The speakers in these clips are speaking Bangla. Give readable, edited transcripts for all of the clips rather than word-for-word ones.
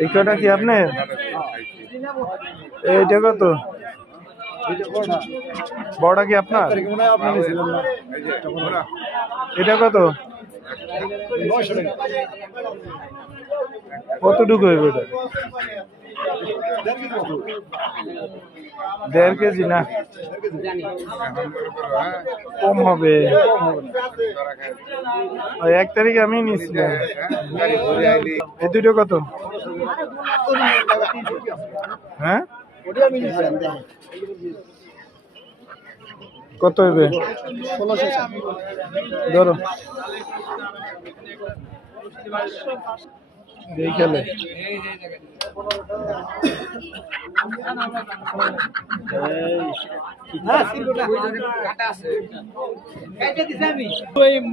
এই কটা কি আপনার? এইটা কত? বড়টা কি আপনার? এটা কত? কতটুকু হইবে এটা? 1.5 কেজি না, কম হবে। 1 তারিখে আমি নিয়েছিলাম। এই দুটো কত? হ্যাঁ, কত হইবে? 1600 ধরো। এইখানে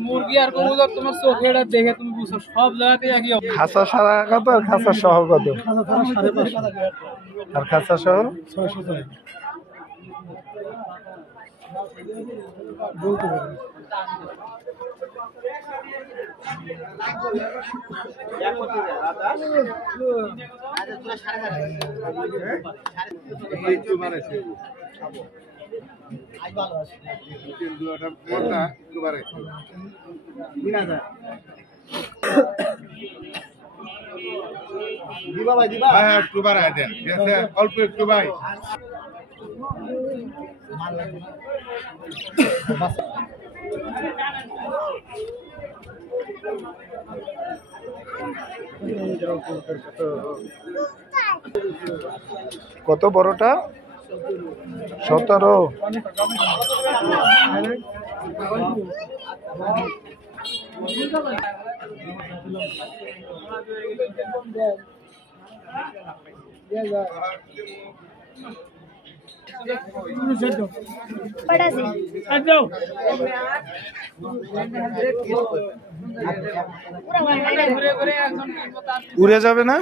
মুরগি আর কবুতর তোমার চোখে দেখে তুমি বুঝছো সব জায়গাতে একই। খাসা সারা কত আর খাসা সহ কত? আর খাসা সহ 600 অল্প একটু ভাই। কত বড়টা? 17। উড়ে যাবে না?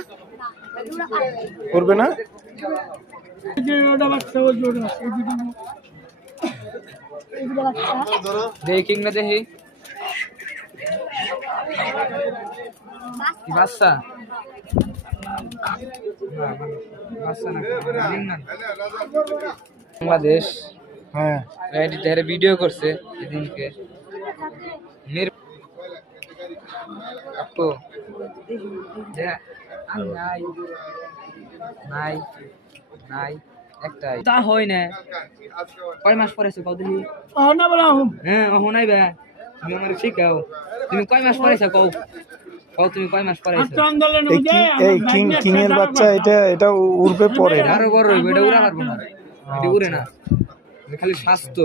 করবে না? দেখি না দেখি বাচ্চা বাংলাদেশ। হ্যাঁ, ভিডিও করছে এদিনকে। নাই নাই একটাই তা হয় না। কয় মাস পরেছো কও দেখি? হ্যাঁ অহন আইবা। তুমি আমার শিখাও, তুমি কয় মাস পরেছো কও? কও তুমি কয় মাস পরেছো? এই কিং এর বাচ্চা এটা উড়বে পরে না? আরো বড় হইবে, এটা উড়া পারবো না, এটা উড়ে না, খালি স্বাস্থ্য।